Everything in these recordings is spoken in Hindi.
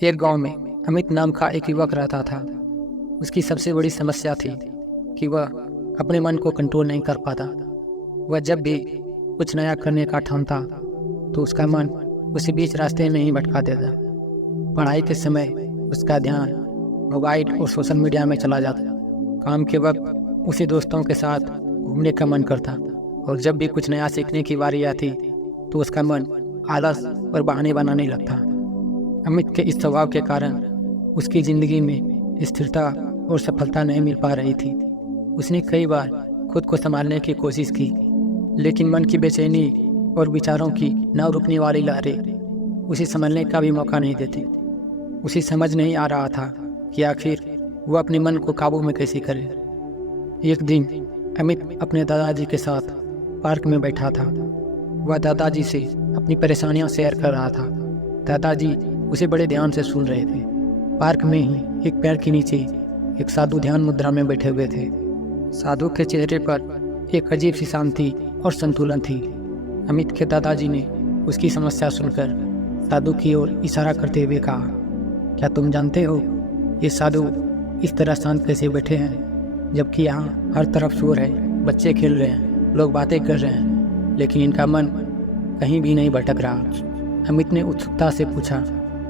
एक गांव में अमित नाम का एक युवक रहता था। उसकी सबसे बड़ी समस्या थी कि वह अपने मन को कंट्रोल नहीं कर पाता। वह जब भी कुछ नया करने का ठानता तो उसका मन उसी बीच रास्ते में ही भटका देता। पढ़ाई के समय उसका ध्यान मोबाइल और सोशल मीडिया में चला जाता। काम के वक्त उसी दोस्तों के साथ घूमने का मन करता और जब भी कुछ नया सीखने की बारी आती तो उसका मन आलस और बहाने बनाने लगता। अमित के इस स्वभाव के कारण उसकी जिंदगी में स्थिरता और सफलता नहीं मिल पा रही थी। उसने कई बार खुद को संभालने की कोशिश की, लेकिन मन की बेचैनी और विचारों की न रुकने वाली लहरें उसे संभलने का भी मौका नहीं देती। उसे समझ नहीं आ रहा था कि आखिर वह अपने मन को काबू में कैसे करे। एक दिन अमित अपने दादाजी के साथ पार्क में बैठा था। वह दादाजी से अपनी परेशानियां शेयर कर रहा था। दादाजी उसे बड़े ध्यान से सुन रहे थे। पार्क में ही एक पेड़ के नीचे एक साधु ध्यान मुद्रा में बैठे हुए थे। साधु के चेहरे पर एक अजीब सी शांति और संतुलन थी। अमित के दादाजी ने उसकी समस्या सुनकर साधु की ओर इशारा करते हुए कहा, क्या तुम जानते हो ये साधु इस तरह शांत कैसे बैठे हैं, जबकि यहाँ हर तरफ शोर है, बच्चे खेल रहे हैं, लोग बातें कर रहे हैं, लेकिन इनका मन कहीं भी नहीं भटक रहा। अमित ने उत्सुकता से पूछा,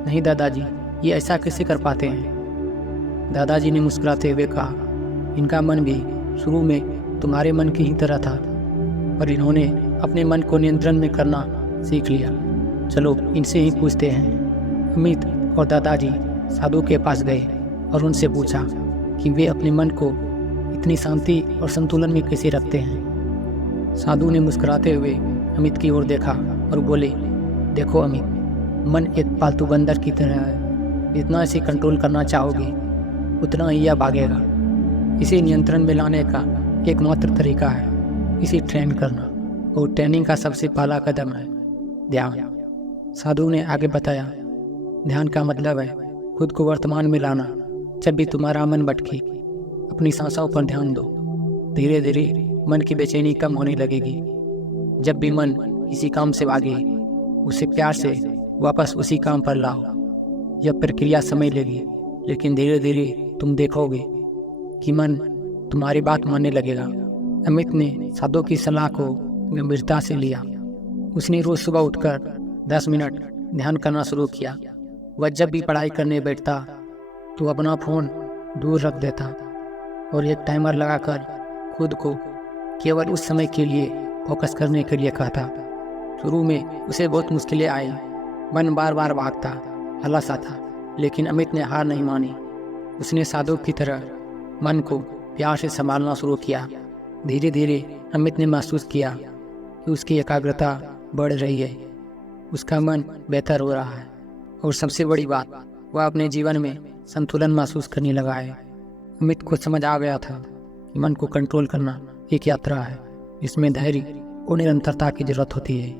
नहीं दादाजी, ये ऐसा कैसे कर पाते हैं? दादाजी ने मुस्कुराते हुए कहा, इनका मन भी शुरू में तुम्हारे मन की ही तरह था, पर इन्होंने अपने मन को नियंत्रण में करना सीख लिया। चलो इनसे ही पूछते हैं। अमित और दादाजी साधु के पास गए और उनसे पूछा कि वे अपने मन को इतनी शांति और संतुलन में कैसे रखते हैं। साधु ने मुस्कुराते हुए अमित की ओर देखा और बोले, देखो अमित, मन एक पालतू बंदर की तरह है। जितना इसे कंट्रोल करना चाहोगे उतना ही यह भागेगा। इसे नियंत्रण में लाने का एकमात्र तरीका है इसे ट्रेन करना, और ट्रेनिंग का सबसे पहला कदम है ध्यान। साधु ने आगे बताया, ध्यान का मतलब है खुद को वर्तमान में लाना। जब भी तुम्हारा मन भटके, अपनी सांसों पर ध्यान दो। धीरे धीरे मन की बेचैनी कम होने लगेगी। जब भी मन किसी काम से भागे, उसे प्यार से वापस उसी काम पर लाओ। यह प्रक्रिया समय लेगी, लेकिन धीरे धीरे तुम देखोगे कि मन तुम्हारी बात मानने लगेगा। अमित ने साधु की सलाह को गंभीरता से लिया। उसने रोज सुबह उठकर 10 मिनट ध्यान करना शुरू किया। वह जब भी पढ़ाई करने बैठता तो अपना फ़ोन दूर रख देता और एक टाइमर लगाकर खुद को केवल उस समय के लिए फोकस करने के लिए कहता। शुरू में उसे बहुत मुश्किलें आई, मन बार बार भागता, आलस आता, लेकिन अमित ने हार नहीं मानी। उसने साधु की तरह मन को प्यार से संभालना शुरू किया। धीरे धीरे अमित ने महसूस किया कि उसकी एकाग्रता बढ़ रही है, उसका मन बेहतर हो रहा है, और सबसे बड़ी बात, वह अपने जीवन में संतुलन महसूस करने लगा है। अमित को समझ आ गया था कि मन को कंट्रोल करना एक यात्रा है, इसमें धैर्य और निरंतरता की जरूरत होती है।